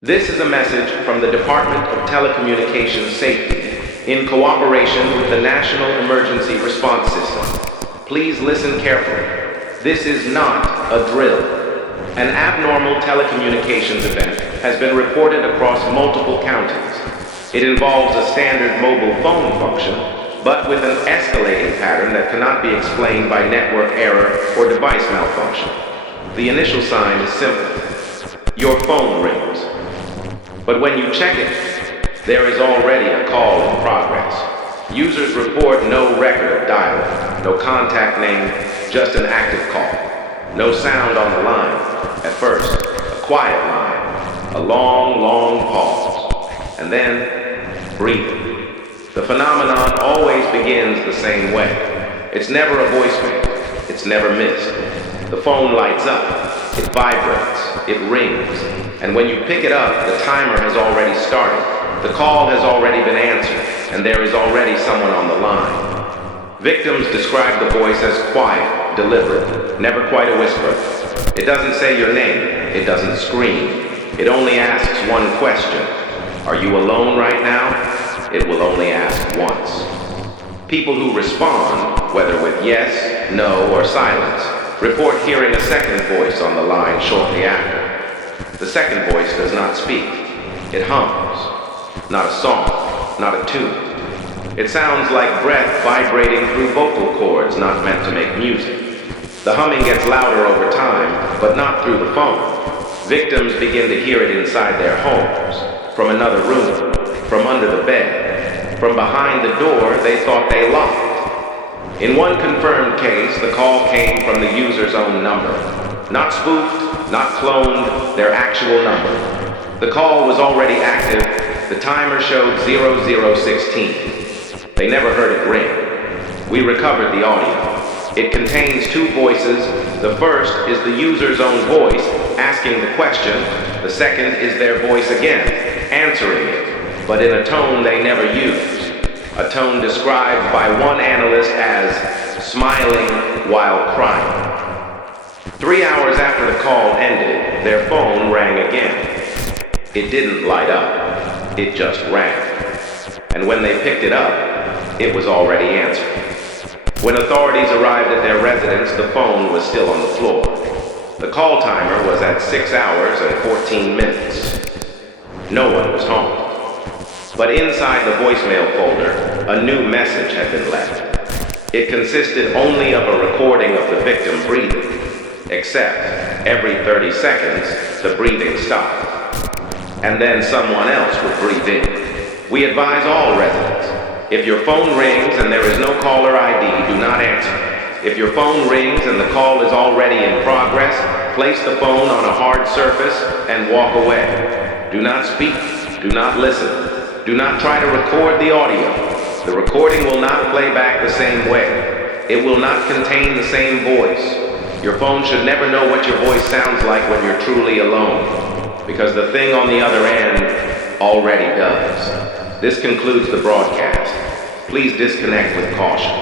This is a message from the Department of Telecommunications Safety in cooperation with the National Emergency Response System. Please listen carefully. This is not a drill. An abnormal telecommunications event has been reported across multiple counties. It involves a standard mobile phone function, but with an escalating pattern that cannot be explained by network error or device malfunction. The initial sign is simple. Your phone rings. But when you check it, there is already a call in progress. Users report no record of dial, no contact name, just an active call. No sound on the line. At first, a quiet line, a long pause, and then breathing. The phenomenon always begins the same way. It's never a voicemail. It's never missed. The phone lights up, it vibrates, it rings, and when you pick it up, the timer has already started. The call has already been answered, and there is already someone on the line. Victims describe the voice as quiet, deliberate, never quite a whisper. It doesn't say your name, it doesn't scream. It only asks one question. Are you alone right now? It will only ask once. People who respond, whether with yes, no, or silence, report hearing a second voice on the line shortly after. The second voice does not speak. It hums. Not a song, not a tune. It sounds like breath vibrating through vocal cords not meant to make music. The humming gets louder over time, but not through the phone. Victims begin to hear it inside their homes, from another room, from under the bed, from behind the door they thought they locked. In one confirmed case, the call came from the user's own number. Not spoofed, not cloned, their actual number. The call was already active. The timer showed 0016. They never heard it ring. We recovered the audio. It contains two voices. The first is the user's own voice asking the question. The second is their voice again, answering it, but in a tone they never use. A tone described by one analyst as smiling while crying. 3 hours after the call ended, their phone rang again. It didn't light up, it just rang. And when they picked it up, it was already answered. When authorities arrived at their residence, the phone was still on the floor. The call timer was at 6 hours and 14 minutes. No one was home. But inside the voicemail folder, a new message had been left. It consisted only of a recording of the victim breathing. Except, every 30 seconds, the breathing stopped. And then someone else would breathe in. We advise all residents, if your phone rings and there is no caller ID, do not answer. If your phone rings and the call is already in progress, place the phone on a hard surface and walk away. Do not speak, do not listen, do not try to record the audio. The recording will not play back the same way. It will not contain the same voice. Your phone should never know what your voice sounds like when you're truly alone, because the thing on the other end already does. This concludes the broadcast. Please disconnect with caution.